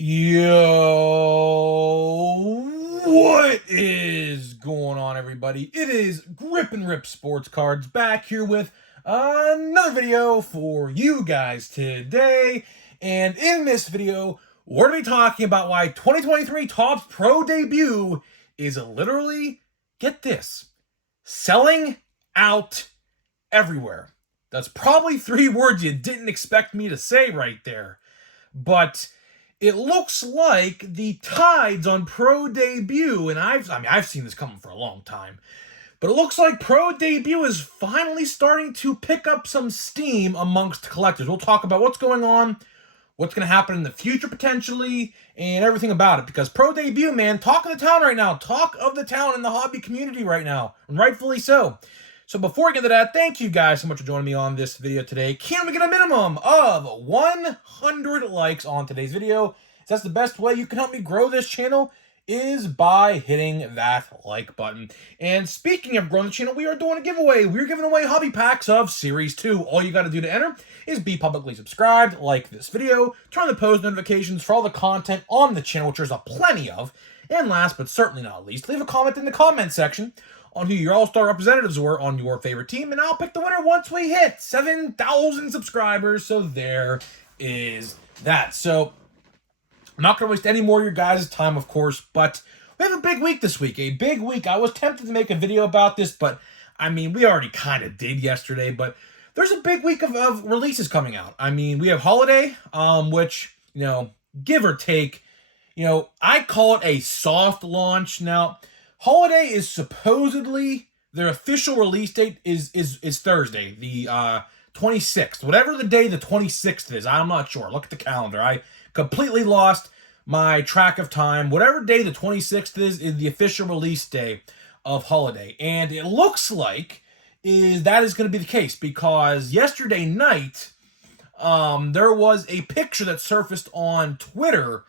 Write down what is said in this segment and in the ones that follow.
Yo, what is going on, everybody? It is Grip and Rip Sports Cards back here with another video for you guys today. And in this video, we're going to be talking about why 2023 Topps Pro debut is literally, get this, selling out everywhere. That's probably 3 words you didn't expect me to say right there. But it looks like the tides on Pro Debut, and I've seen this coming for a long time, but it looks like Pro Debut is finally starting to pick up some steam amongst collectors. We'll talk about what's going on, what's going to happen in the future potentially, and everything about it. Because Pro Debut, man, talk of the town right now. Talk of the town in the hobby community right now, and rightfully so. So before I get to that, thank you guys so much for joining me on this video today. Can we get a minimum of 100 likes on today's video? That's the best way you can help me grow this channel is by hitting that like button. And speaking of growing the channel, we are doing a giveaway. We're giving away hobby packs of Series 2. All you got to do to enter is be publicly subscribed, like this video, turn on the post notifications for all the content on the channel, which there's a plenty of. And last but certainly not least, leave a comment in the comment section on who your all-star representatives were on your favorite team, and I'll pick the winner once we hit 7,000 subscribers. So there is that. So I'm not going to waste any more of your guys' time, of course, but we have a big week this week. A big week. I was tempted to make a video about this, but, I mean, we already kind of did yesterday, but there's a big week of releases coming out. I mean, we have Holiday, which, you know, give or take, you know, I call it a soft launch. Now, Holiday is supposedly, their official release date is Thursday, the 26th. Whatever the day the 26th is, I'm not sure. Look at the calendar. I completely lost my track of time. Whatever day the 26th is the official release day of Holiday. And it looks like that is going to be the case because yesterday night, there was a picture that surfaced on Twitter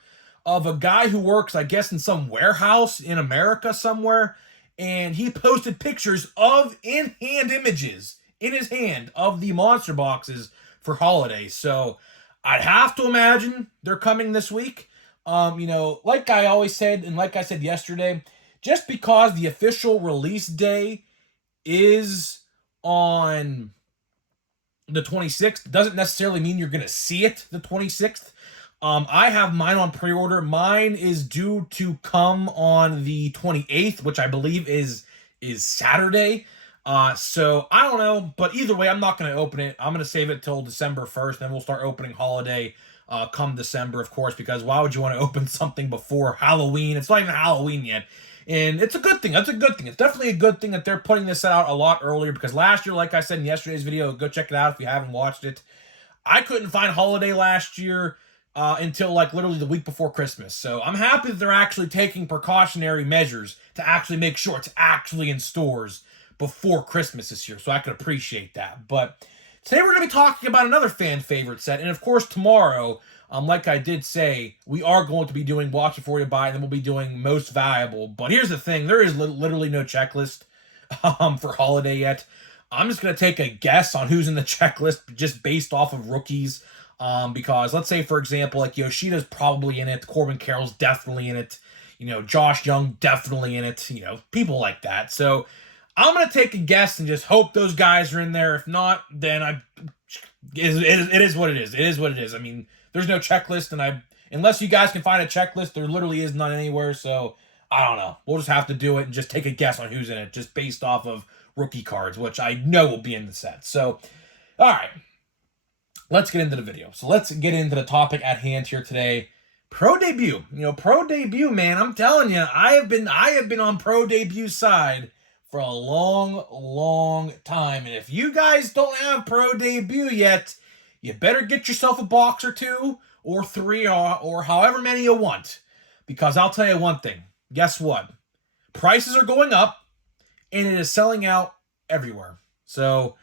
of a guy who works, I guess, in some warehouse in America somewhere, and he posted pictures of in-hand images, in his hand, of the monster boxes for Holiday. So I'd have to imagine they're coming this week. You know, like I always said, and like I said yesterday, just because the official release day is on the 26th doesn't necessarily mean you're going to see it the 26th. I have mine on pre-order. Mine is due to come on the 28th, which I believe is Saturday. So I don't know, but either way, I'm not going to open it. I'm going to save it till December 1st, then we'll start opening Holiday come December, of course, because why would you want to open something before Halloween? It's not even Halloween yet. And it's a good thing. That's a good thing. It's definitely a good thing that they're putting this out a lot earlier because last year, like I said in yesterday's video, go check it out if you haven't watched it. I couldn't find Holiday last year until like literally the week before Christmas. So I'm happy that they're actually taking precautionary measures to actually make sure it's actually in stores before Christmas this year. So I can appreciate that. But today we're going to be talking about another fan favorite set. And of course tomorrow, like I did say, we are going to be doing Watch Before You Buy, and then we'll be doing Most Valuable. But here's the thing. There is literally no checklist for Holiday yet. I'm just going to take a guess on who's in the checklist just based off of rookies. Because let's say, for example, like Yoshida's probably in it, Corbin Carroll's definitely in it, you know, Josh Young definitely in it, you know, people like that. So I'm going to take a guess and just hope those guys are in there. If not, then it is what it is. It is what it is. I mean, there's no checklist, and unless you guys can find a checklist, there literally is none anywhere. So I don't know. We'll just have to do it and just take a guess on who's in it, just based off of rookie cards, which I know will be in the set. So, all right. Let's get into the video. So let's get into the topic at hand here today. Pro Debut. You know, Pro Debut, man, I'm telling you, I have been on Pro Debut side for a long, long time. And if you guys don't have Pro Debut yet, you better get yourself a box or 2 or 3 or however many you want. Because I'll tell you one thing. Guess what? Prices are going up, and it is selling out everywhere. So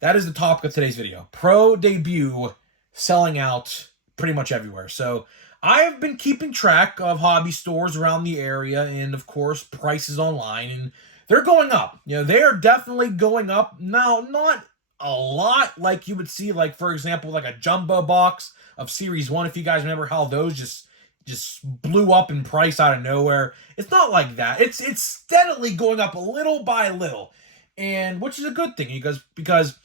that is the topic of today's video. Pro Debut selling out pretty much everywhere. So I have been keeping track of hobby stores around the area and, of course, prices online. And they're going up. You know, they are definitely going up. Now, not a lot like you would see, like, for example, like a jumbo box of Series 1. If you guys remember how those just just blew up in price out of nowhere. It's not like that. It's steadily going up little by little, and which is a good thing because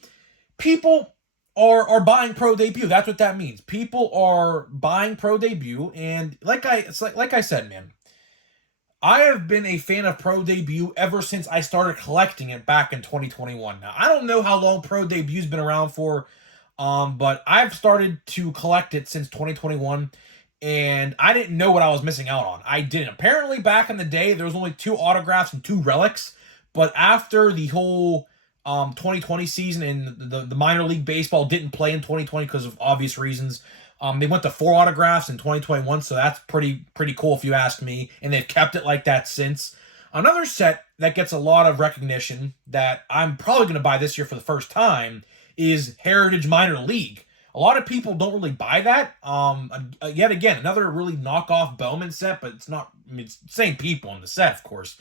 people are buying Pro Debut. That's what that means. People are buying Pro Debut, and like I said, man, I have been a fan of Pro Debut ever since I started collecting it back in 2021. Now, I don't know how long Pro Debut's been around for, but I've started to collect it since 2021, and I didn't know what I was missing out on. I didn't. Apparently, back in the day, there was only 2 autographs and 2 relics, but after the whole 2020 season and the minor league baseball didn't play in 2020 because of obvious reasons, they went to 4 autographs in 2021, so that's pretty cool if you ask me, and they've kept it like that since. Another set that gets a lot of recognition that I'm probably going to buy this year for the first time is Heritage Minor League. A lot of people don't really buy that. Yet again, another really knockoff Bowman set, but it's not, I mean, it's the same people in the set, of course.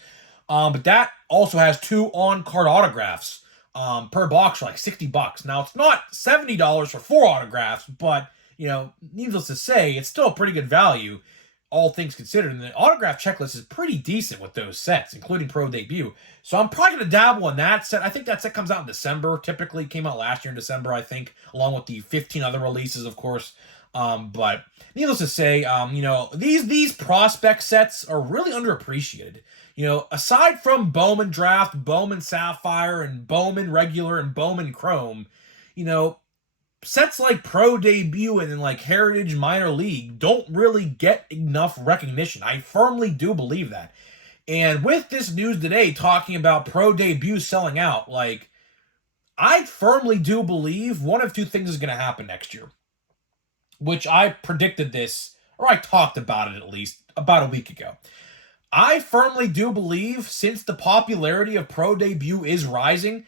But that also has 2 on-card autographs per box for like $60. Now, it's not $70 for 4 autographs, but you know, needless to say, it's still a pretty good value, all things considered. And the autograph checklist is pretty decent with those sets, including Pro Debut. So I'm probably going to dabble in that set. I think that set comes out in December. Typically came out last year in December, I think, along with the 15 other releases, of course. But needless to say, you know, these prospect sets are really underappreciated. You know, aside from Bowman Draft, Bowman Sapphire, and Bowman Regular, and Bowman Chrome, you know, sets like Pro Debut and like Heritage Minor League don't really get enough recognition. I firmly do believe that. And with this news today talking about Pro Debut selling out, like, I firmly do believe one of 2 things is going to happen next year. Which I predicted this, or I talked about it at least, about a week ago. I firmly do believe, since the popularity of Pro Debut is rising,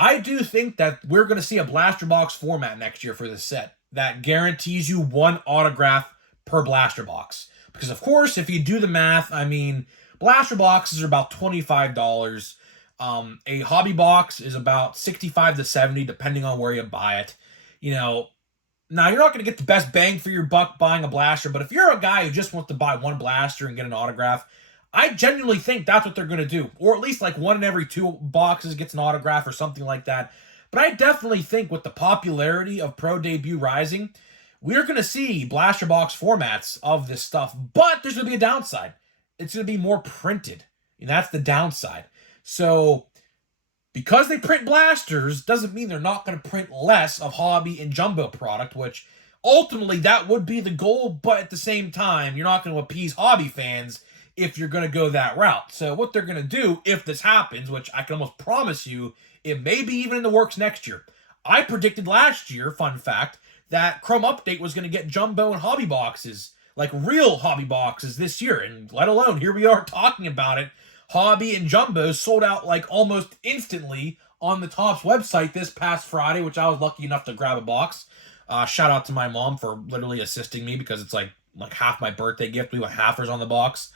I do think that we're going to see a blaster box format next year for this set that guarantees you 1 autograph per blaster box. Because, of course, if you do the math, I mean, blaster boxes are about $25. A hobby box is about $65 to $70, depending on where you buy it. You know, now you're not going to get the best bang for your buck buying a blaster, but if you're a guy who just wants to buy 1 blaster and get an autograph, I genuinely think that's what they're going to do. Or at least like 1 in every 2 boxes gets an autograph or something like that. But I definitely think with the popularity of Pro Debut rising, we're going to see blaster box formats of this stuff. But there's going to be a downside. It's going to be more printed. And that's the downside. So because they print blasters doesn't mean they're not going to print less of hobby and jumbo product, which ultimately that would be the goal. But at the same time, you're not going to appease hobby fans if you're going to go that route. So what they're going to do, if this happens, which I can almost promise you, it may be even in the works next year. I predicted last year, fun fact, that Chrome Update was going to get jumbo and hobby boxes, like real hobby boxes this year. And let alone, here we are talking about it. Hobby and jumbo sold out like almost instantly on the Topps website this past Friday, which I was lucky enough to grab a box. Shout out to my mom for literally assisting me because it's like half my birthday gift. We went halfers on the box.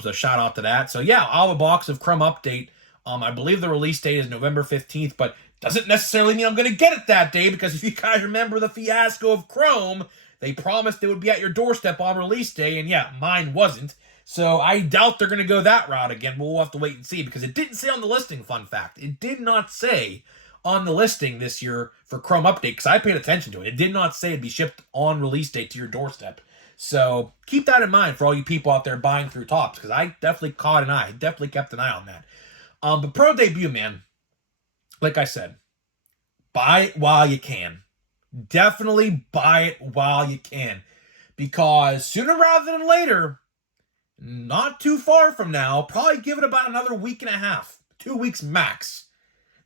So shout out to that. So yeah, I'll have a box of Chrome Update. I believe the release date is November 15th, but doesn't necessarily mean I'm going to get it that day, because if you guys remember the fiasco of Chrome, they promised it would be at your doorstep on release day, and yeah, mine wasn't. So I doubt they're going to go that route again, but we'll have to wait and see, because it didn't say on the listing, fun fact. It did not say on the listing this year for Chrome Update, because I paid attention to it. It did not say it'd be shipped on release date to your doorstep. So keep that in mind for all you people out there buying through Topps, because I definitely caught an eye. Definitely kept an eye on that. But Pro Debut, man, like I said, buy it while you can. Definitely buy it while you can. Because sooner rather than later, not too far from now, probably give it about another week and a half, 2 weeks max.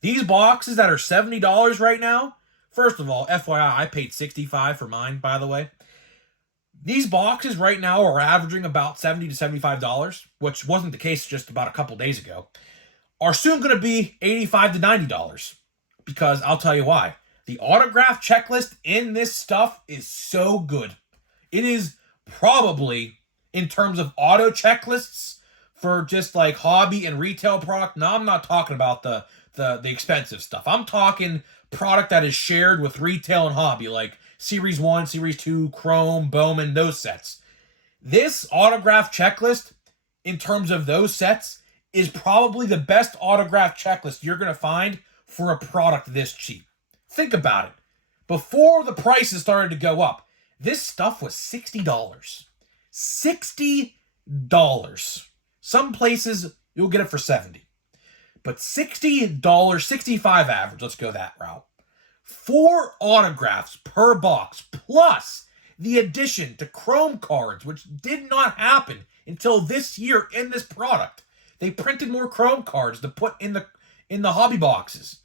These boxes that are $70 right now, first of all, FYI, I paid $65 for mine, by the way. These boxes right now are averaging about $70 to $75, which wasn't the case just about a couple days ago, are soon going to be $85 to $90. Because I'll tell you why. The autograph checklist in this stuff is so good. It is probably, in terms of auto checklists for just like hobby and retail product. Now, I'm not talking about the expensive stuff. I'm talking product that is shared with retail and hobby, like Series 1, Series 2, Chrome, Bowman, those sets. This autograph checklist, in terms of those sets, is probably the best autograph checklist you're going to find for a product this cheap. Think about it. Before the prices started to go up, this stuff was $60. $60. Some places you'll get it for $70. But $60, 65 average, let's go that route. 4 autographs per box, plus the addition to Chrome cards, which did not happen until this year in this product. They printed more Chrome cards to put in the hobby boxes.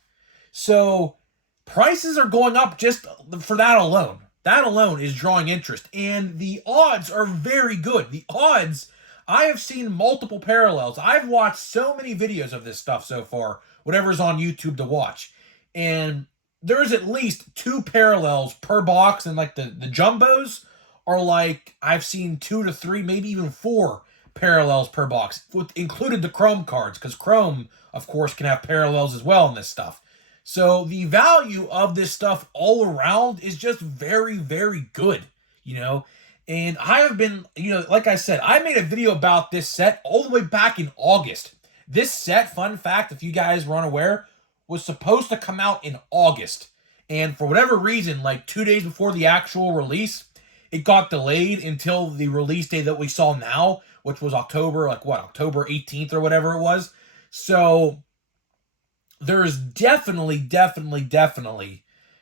So prices are going up just for that alone. That alone is drawing interest, and the odds are very good. The odds, I have seen multiple parallels. I've watched so many videos of this stuff so far, whatever's on YouTube to watch, and there's at least 2 parallels per box, and like the jumbos are like, I've seen 2 to 3, maybe even 4 parallels per box, with included the Chrome cards, because Chrome, of course, can have parallels as well in this stuff. So the value of this stuff all around is just very, very good, you know? And I have been, like I said, I made a video about this set all the way back in August. This set, fun fact, if you guys were unaware, was supposed to come out in August. And for whatever reason, like 2 days before the actual release, it got delayed until the release day that we saw now, which was October 18th or whatever it was. So there's definitely,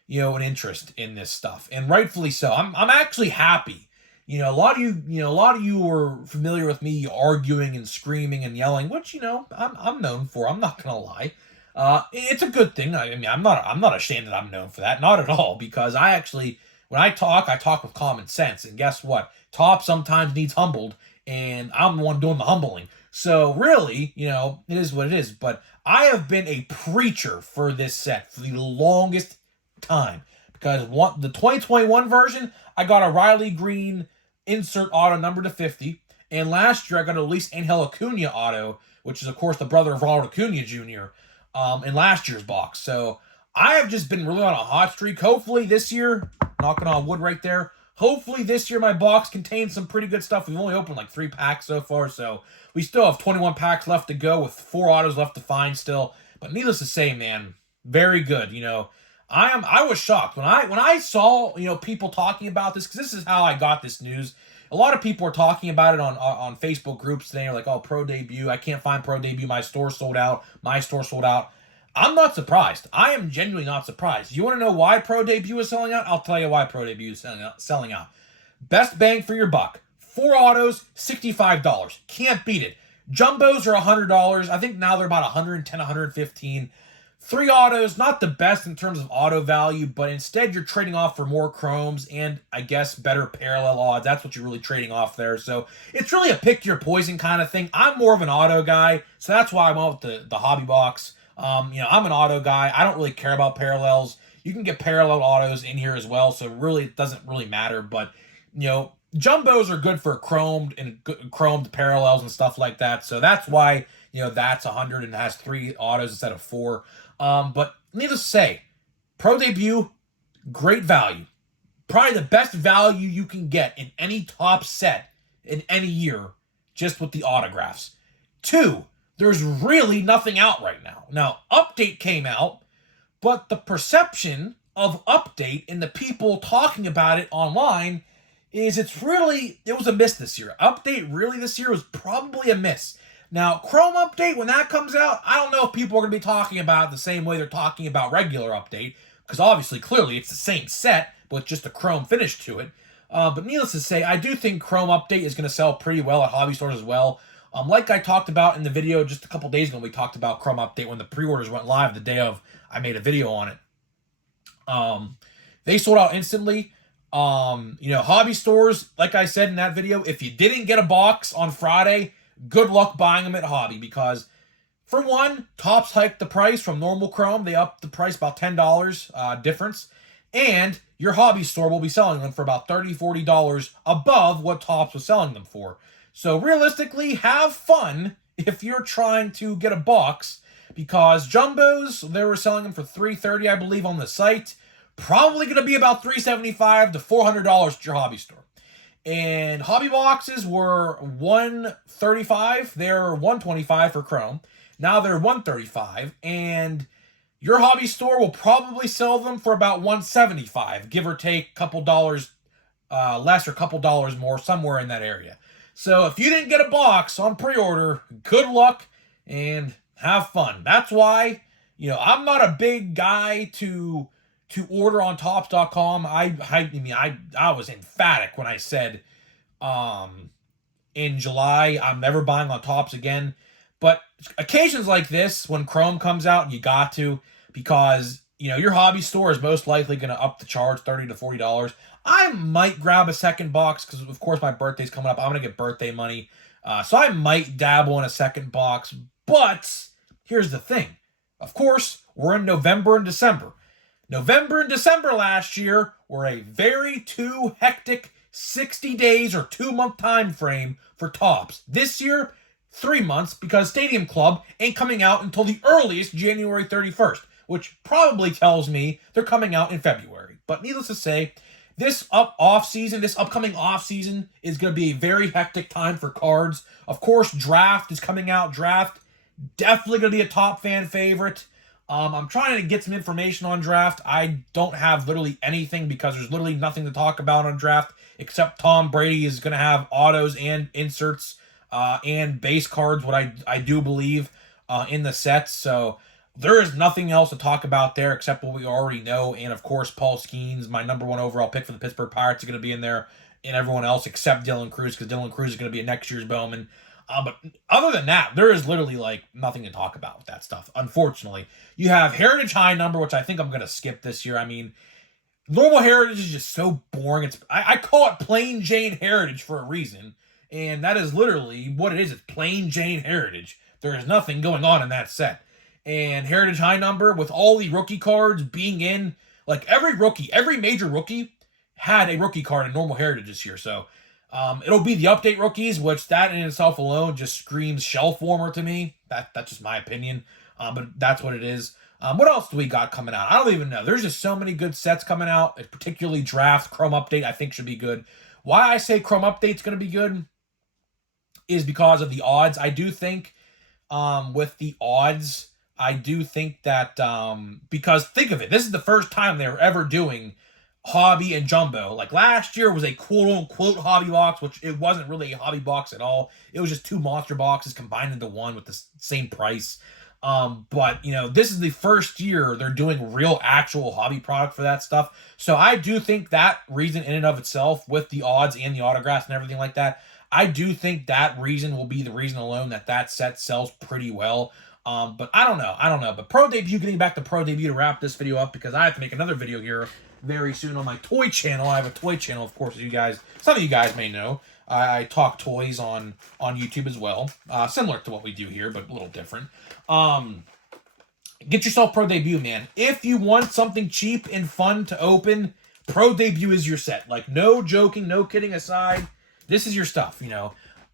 an interest in this stuff, and rightfully so. I'm actually happy. A lot of you were familiar with me arguing and screaming and yelling, which I'm known for. I'm not gonna lie. It's a good thing. I mean, I'm not ashamed that I'm known for that. Not at all, because when I talk with common sense. And guess what? Top sometimes needs humbled, and I'm the one doing the humbling. So really, it is what it is. But I have been a preacher for this set for the longest time, because the 2021 version, I got a Riley Green insert auto number to 50, and last year I got a Luis Angel Acuna auto, which is of course the brother of Ronald Acuna Jr. In last year's box. So I have just been really on a hot streak. Hopefully this year, knocking on wood right there, hopefully this year my box contains some pretty good stuff. We've only opened like 3 packs so far, so we still have 21 packs left to go with 4 autos left to find still. But needless to say, man, very good. I was shocked when I saw people talking about this, because this is how I got this news. A lot of people are talking about it on Facebook groups today. They're like, "Oh, Pro Debut, I can't find Pro Debut. My store sold out. My store sold out." I'm not surprised. I am genuinely not surprised. You want to know why Pro Debut is selling out? I'll tell you why Pro Debut is selling out. Best bang for your buck. 4 autos, $65. Can't beat it. Jumbos are $100. I think now they're about $110, $115. 3 autos, not the best in terms of auto value, but instead you're trading off for more chromes and, I guess, better parallel odds. That's what you're really trading off there. So it's really a pick your poison kind of thing. I'm more of an auto guy, so that's why I went with the hobby box. I'm an auto guy. I don't really care about parallels. You can get parallel autos in here as well, so really it doesn't really matter. But jumbos are good for chromed parallels and stuff like that. So that's why that's 100 and has 3 autos instead of 4. But needless to say, Pro Debut, great value. Probably the best value you can get in any top set in any year, just with the autographs. 2, there's really nothing out right now. Now, Update came out, but the perception of Update and the people talking about it online is it was a miss this year. Update really this year was probably a miss. Now, Chrome Update, when that comes out, I don't know if people are going to be talking about it the same way they're talking about regular Update, because obviously, clearly, it's the same set, but with just a Chrome finish to it. But needless to say, I do think Chrome Update is going to sell pretty well at hobby stores as well. Like I talked about in the video just a couple days ago, we talked about Chrome Update when the pre-orders went live the day of I made a video on it. They sold out instantly. Hobby stores, like I said in that video, if you didn't get a box on Friday, good luck buying them at Hobby, because for one, Topps hiked the price from normal Chrome. They upped the price about $10 difference, and your hobby store will be selling them for about $30, $40 above what Topps was selling them for. So realistically, have fun if you're trying to get a box, because jumbos, they were selling them for $330, I believe, on the site. Probably going to be about $375 to $400 at your hobby store. And hobby boxes were $135. They're $125 for Chrome. Now they're $135, and your hobby store will probably sell them for about $175, give or take a couple dollars less or a couple dollars more, somewhere in that area. So if you didn't get a box on pre-order, good luck and have fun. That's why, I'm not a big guy to order on Topps.com. I was emphatic when I said in July I'm never buying on Topps again. But occasions like this, when Chrome comes out, you got to, because your hobby store is most likely going to up the charge $30 to $40. I might grab a second box because, of course, my birthday's coming up. I'm going to get birthday money. So I might dabble in a second box. But here's the thing. Of course, we're in November and December. November and December last year were a very too hectic 60 days or 2-month time frame for Topps. This year, 3 months, because Stadium Club ain't coming out until the earliest January 31st, which probably tells me they're coming out in February. But needless to say, this upcoming off season is going to be a very hectic time for cards. Of course, Draft is coming out. Draft definitely going to be a top fan favorite. I'm trying to get some information on Draft. I don't have literally anything because there's literally nothing to talk about on Draft except Tom Brady is going to have autos and inserts and base cards, what I do believe, in the sets. So there is nothing else to talk about there except what we already know. And, of course, Paul Skeens, my number one overall pick for the Pittsburgh Pirates, is going to be in there, and everyone else except Dylan Cruz, because Dylan Cruz is going to be a next year's Bowman. But other than that, there is literally, nothing to talk about with that stuff, unfortunately. You have Heritage High Number, which I think I'm going to skip this year. I mean, normal Heritage is just so boring. I call it Plain Jane Heritage for a reason, and that is literally what it is. It's Plain Jane Heritage. There is nothing going on in that set. And Heritage High Number, with all the rookie cards being in, every major rookie had a rookie card in normal Heritage this year. So it'll be the update rookies, which that in itself alone just screams shelf warmer to me. That's just my opinion. But that's what it is. What else do we got coming out? I don't even know. There's just so many good sets coming out, particularly Draft. Chrome Update I think should be good. Why I say Chrome Update's going to be good is because of the odds. I do think with the odds, I do think that because think of it, this is the first time they're ever doing hobby and jumbo. Like last year was a quote-unquote hobby box, which it wasn't really a hobby box at all. It was just two monster boxes combined into one with the same price. But this is the first year they're doing real actual hobby product for that stuff. So I do think that reason in and of itself, with the odds and the autographs and everything like that, I do think that reason will be the reason alone that set sells pretty well. But I don't know. But Pro Debut, getting back to Pro Debut to wrap this video up, because I have to make another video here very soon on my toy channel. I have a toy channel, of course, some of you guys may know. I talk toys on YouTube as well, similar to what we do here, but a little different. Get yourself Pro Debut, man. If you want something cheap and fun to open, Pro Debut is your set. No joking, no kidding aside, this is your stuff,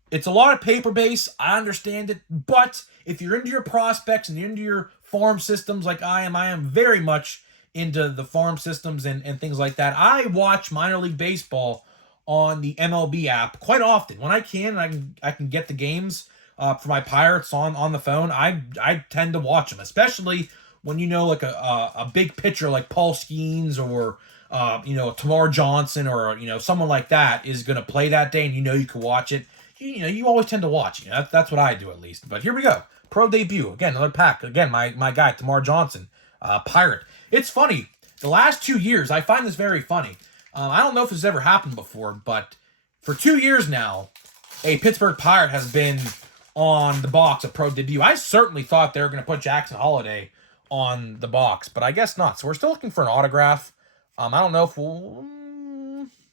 It's a lot of paper base, I understand it, but if you're into your prospects and you're into your farm systems like I am very much into the farm systems and things like that. I watch minor league baseball on the MLB app quite often. When I can, I can get the games for my Pirates on the phone. I tend to watch them, especially when a big pitcher like Paul Skeens or Tamar Johnson or someone like that is going to play that day, and you can watch it. You always tend to watch. That's what I do, at least. But here we go. Pro Debut. Again, another pack. Again, my guy, Tamar Johnson, Pirate. It's funny. The last 2 years, I find this very funny. I don't know if this has ever happened before, but for 2 years now, a Pittsburgh Pirate has been on the box of Pro Debut. I certainly thought they were going to put Jackson Holliday on the box, but I guess not. So we're still looking for an autograph. I don't know if we'll...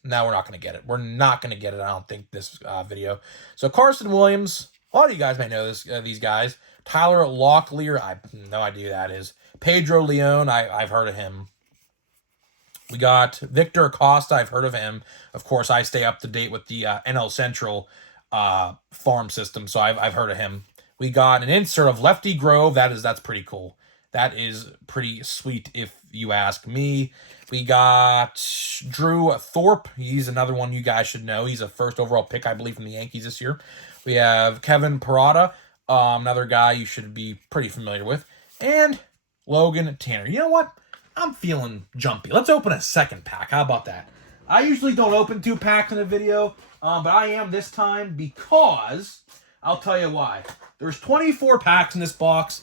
No, we're not going to get it. We're not going to get it, I don't think, this video. So Carson Williams, a lot of you guys may know these guys. Tyler Locklear, I have no idea who that is. Pedro Leon, I've heard of him. We got Victor Acosta, I've heard of him. Of course, I stay up to date with the NL Central farm system, so I've heard of him. We got an insert of Lefty Grove. That's pretty cool. That is pretty sweet, if you ask me. We got Drew Thorpe. He's another one you guys should know. He's a first overall pick, I believe, from the Yankees this year. We have Kevin Parada, another guy you should be pretty familiar with. And Logan Tanner. You know what? I'm feeling jumpy. Let's open a second pack. How about that? I usually don't open 2 packs in a video, but I am this time because I'll tell you why. There's 24 packs in this box.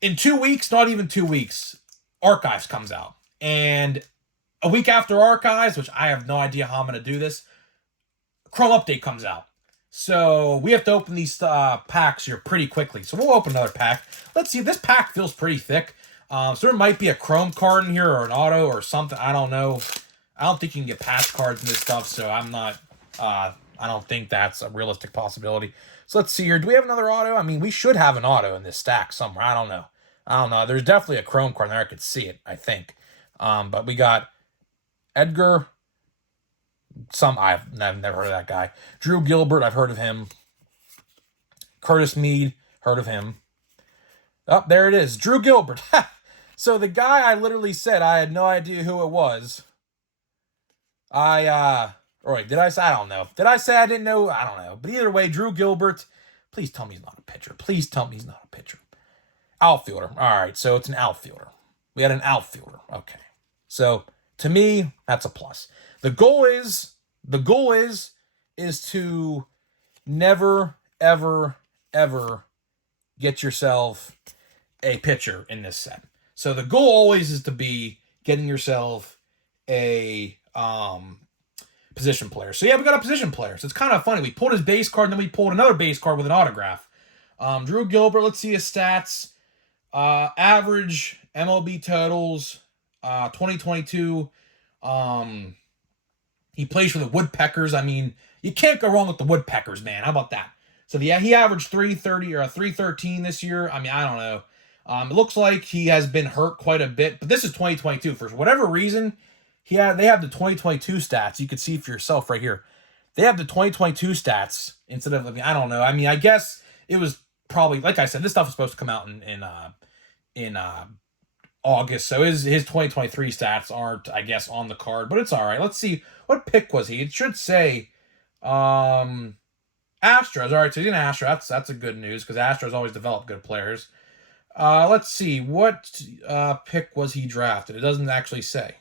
In 2 weeks, not even 2 weeks, Archives comes out. And a week after Archives, which I have no idea how I'm going to do this, Chrome Update comes out. So we have to open these packs here pretty quickly. So we'll open another pack. Let's see. This pack feels pretty thick. So there might be a Chrome card in here or an auto or something. I don't know. I don't think you can get patch cards in this stuff, so I'm not... I don't think that's a realistic possibility. So let's see here. Do we have another auto? I mean, we should have an auto in this stack somewhere. I don't know. There's definitely a Chrome card there. I could see it, I think. But we got Edgar... I've never heard of that guy. Drew Gilbert, I've heard of him. Curtis Mead, heard of him. Oh, there it is. Drew Gilbert. So the guy I literally said I had no idea who it was. Did I say? I don't know. Did I say I didn't know? I don't know. But either way, Drew Gilbert. Please tell me he's not a pitcher. Please tell me he's not a pitcher. Outfielder. All right, so it's an outfielder. We had an outfielder. Okay. So to me, that's a plus. The goal is to never, ever, ever get yourself a pitcher in this set. So the goal always is to be getting yourself a position player. So yeah, we got a position player. So it's kind of funny. We pulled his base card, and then we pulled another base card with an autograph. Drew Gilbert, let's see his stats. Average MLB totals, 2022. He plays for the Woodpeckers. I mean, you can't go wrong with the Woodpeckers, man. How about that? So yeah, he averaged 330 or 313 this year. I mean, I don't know. It looks like he has been hurt quite a bit, but this is 2022. For whatever reason, they have the 2022 stats. You can see for yourself right here. They have the 2022 stats instead of, I don't know. I mean, I guess it was probably, like I said, this stuff was supposed to come out in August, so his 2023 stats aren't, I guess, on the card, but it's all right. Let's see, what pick was he? It should say Astros. All right, so he's an Astro. That's a good news because Astros always develop good players. Let's see, what pick was he drafted? It doesn't actually say.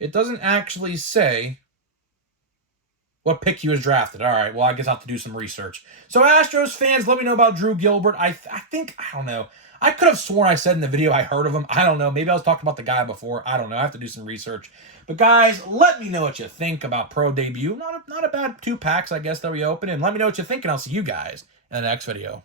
It doesn't actually say what pick he was drafted. All right, well, I guess I'll have to do some research. So Astros fans, let me know about Drew Gilbert. I don't know. I could have sworn I said in the video I heard of him. I don't know. Maybe I was talking about the guy before. I don't know. I have to do some research. But guys, let me know what you think about Pro Debut. Not a bad 2 packs, I guess, that we opened. And let me know what you think, and I'll see you guys in the next video.